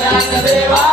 ज्ञानदेवा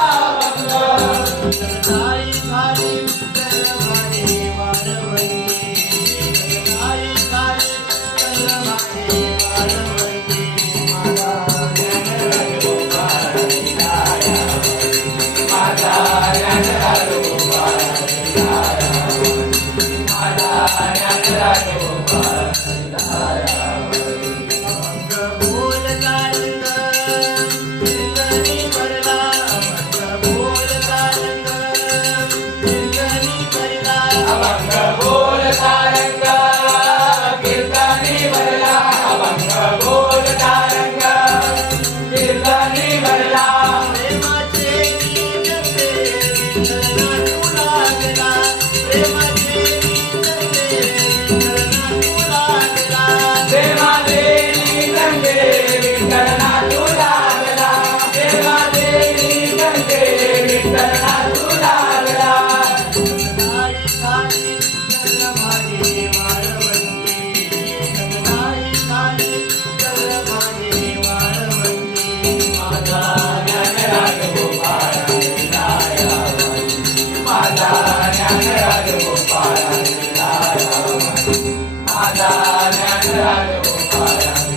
Adana Adana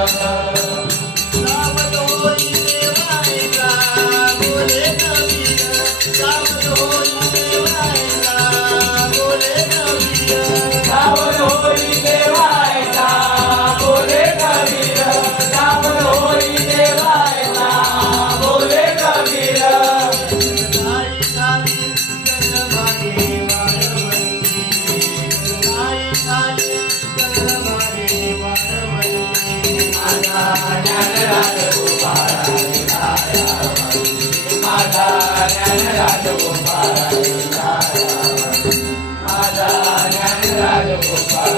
Rajagopal Rajagopal